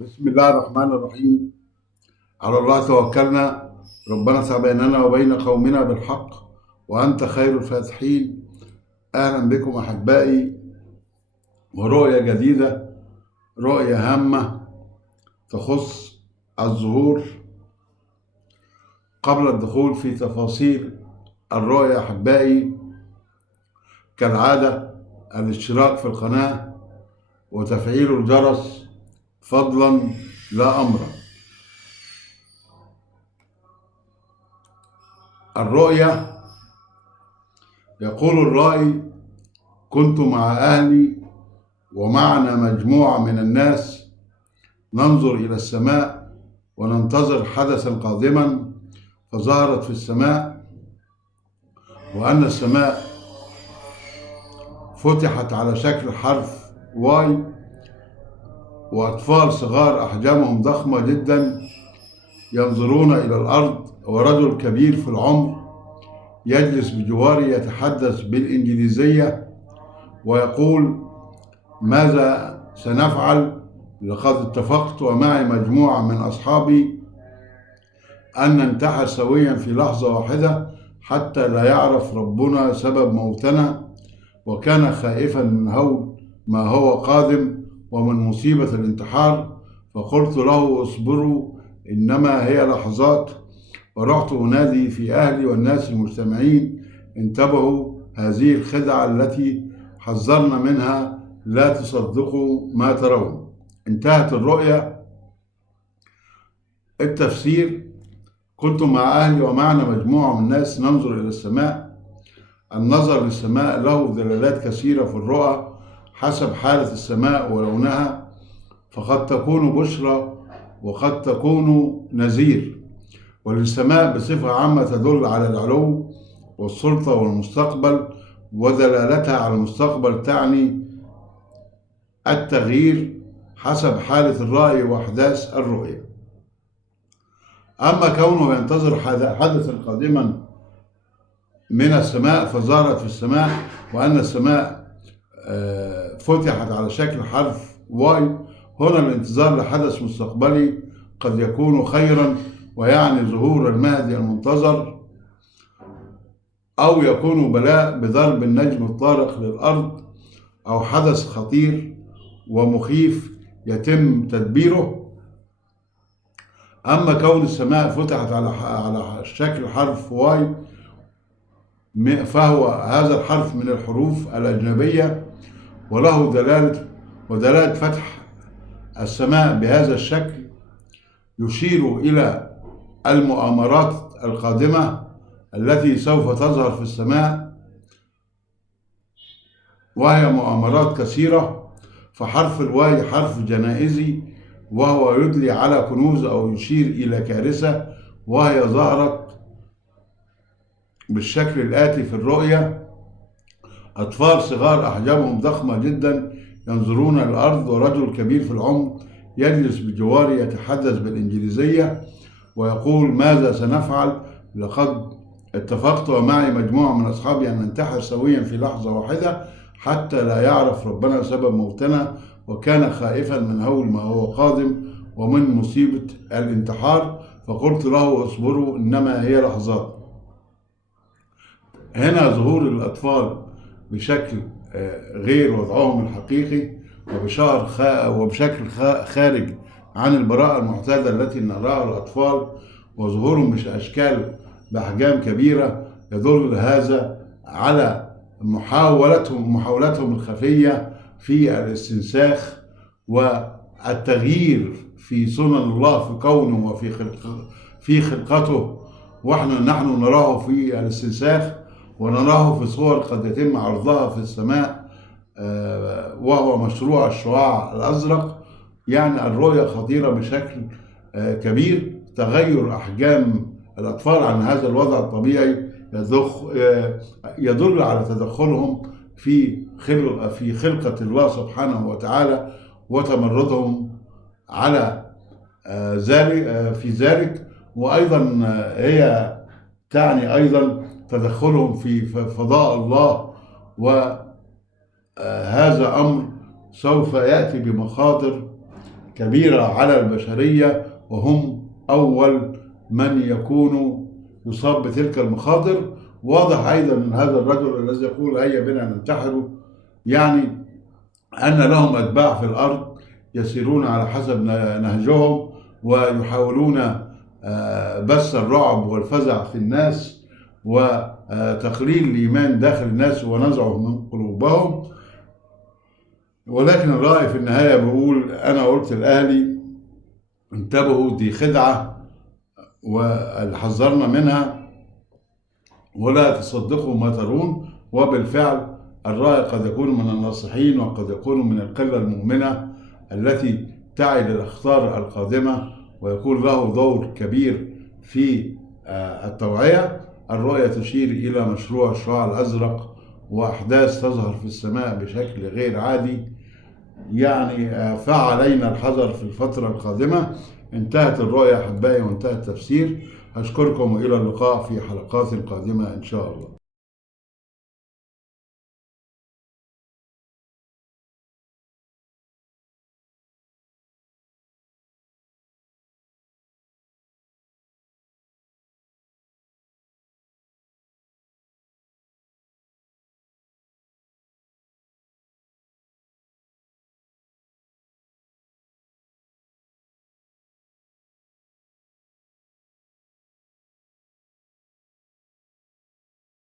بسم الله الرحمن الرحيم. على الله توكلنا. ربنا افتح بيننا وبين قومنا بالحق وأنت خير الفاتحين. أهلا بكم أحبائي، ورؤية جديدة، رؤية هامة تخص الظهور. قبل الدخول في تفاصيل الرؤية أحبائي، كالعادة الاشتراك في القناة وتفعيل الجرس فضلا لا أمرا. الرؤية يقول الرائي: كنت مع أهلي ومعنا مجموعة من الناس ننظر إلى السماء وننتظر حدثا قادما، فظهرت في السماء وأن السماء فتحت على شكل حرف واي، وأطفال صغار أحجامهم ضخمة جدا ينظرون إلى الأرض، ورجل كبير في العمر يجلس بجواري يتحدث بالإنجليزية ويقول: ماذا سنفعل؟ لقد اتفقت ومعي مجموعة من أصحابي أن ننتحر سويا في لحظة واحدة حتى لا يعرف ربنا سبب موتنا، وكان خائفا من هول ما هو قادم ومن مصيبة الانتحار. فقلت له: اصبروا، إنما هي لحظات. ورحت أنادي في أهلي والناس المجتمعين: انتبهوا، هذه الخدعة التي حذرنا منها، لا تصدقوا ما ترون. انتهت الرؤيا. التفسير: كنت مع أهلي ومعنا مجموعة من الناس ننظر إلى السماء. النظر للسماء له دلالات كثيرة في الرؤى حسب حالة السماء ولونها، فقد تكون بشرى وقد تكون نذير. وللسماء بصفة عامة تدل على العلو والسلطة والمستقبل، ودلالتها على المستقبل تعني التغيير حسب حالة الرأي وأحداث الرؤية. أما كونه ينتظر حدثا قادما من السماء، فظهرت في السماء وأن السماء فتحت على شكل حرف واي، هنا الانتظار لحدث مستقبلي قد يكون خيرا ويعني ظهور المهدي المنتظر، أو يكون بلاء بضرب النجم الطارق للأرض، أو حدث خطير ومخيف يتم تدبيره. أما كون السماء فتحت على شكل حرف واي، فهو هذا الحرف من الحروف الأجنبية، وله دلالة فتح السماء بهذا الشكل يشير إلى المؤامرات القادمة التي سوف تظهر في السماء، وهي مؤامرات كثيرة. فحرف الواي حرف جنائزي، وهو يدلي على كنوز أو يشير إلى كارثة، وهي ظهرت بالشكل الآتي في الرؤية: أطفال صغار أحجامهم ضخمة جدا ينظرون الأرض، ورجل كبير في العمر يجلس بجواري يتحدث بالإنجليزية ويقول: ماذا سنفعل؟ لقد اتفقت ومعي مجموعة من أصحابي أن ننتحر سويا في لحظة واحدة حتى لا يعرف ربنا سبب موتنا، وكان خائفا من هول ما هو قادم ومن مصيبة الانتحار. فقلت له: اصبروا، إنما هي لحظات. هنا ظهور الأطفال بشكل غير وضعهم الحقيقي، وبشكل خارج عن البراءة المعتادة التي نراها الأطفال، وظهورهم بأشكال بأحجام كبيرة يدل هذا على محاولتهم الخفية في الاستنساخ والتغيير في سنن الله في كونه وفي في خلقته. نحن نراه في الاستنساخ ونراه في صور قد يتم عرضها في السماء، وهو مشروع الشعاع الأزرق. يعني الرؤية خطيرة بشكل كبير. تغير أحجام الأطفال عن هذا الوضع الطبيعي يدل على تدخلهم في خلقة الله سبحانه وتعالى وتمردهم على ذلك. وأيضا هي تعني أيضا تدخلهم في فضاء الله، وهذا أمر سوف يأتي بمخاطر كبيرة على البشرية، وهم أول من يكون يصاب بتلك المخاطر. واضح أيضا من هذا الرجل الذي يقول هيا بنا ننتحر، يعني أن لهم أتباع في الأرض يسيرون على حسب نهجهم، ويحاولون بث الرعب والفزع في الناس وتقليل الإيمان داخل الناس ونزعه من قلوبهم. ولكن الرأي في النهاية بيقول أنا قلت لأهلي انتبهوا، دي خدعة وحذرنا منها، ولا تصدقوا ما ترون. وبالفعل الرأي قد يكون من الناصحين وقد يكون من القلة المؤمنة التي تعي للأخطار القادمة ويكون له دور كبير في التوعية. الرؤية تشير إلى مشروع الشعاع الأزرق وأحداث تظهر في السماء بشكل غير عادي، يعني فعلينا الحذر في الفترة القادمة. انتهت الرؤية أحبائي وانتهى التفسير. أشكركم وإلى اللقاء في حلقات قادمة إن شاء الله.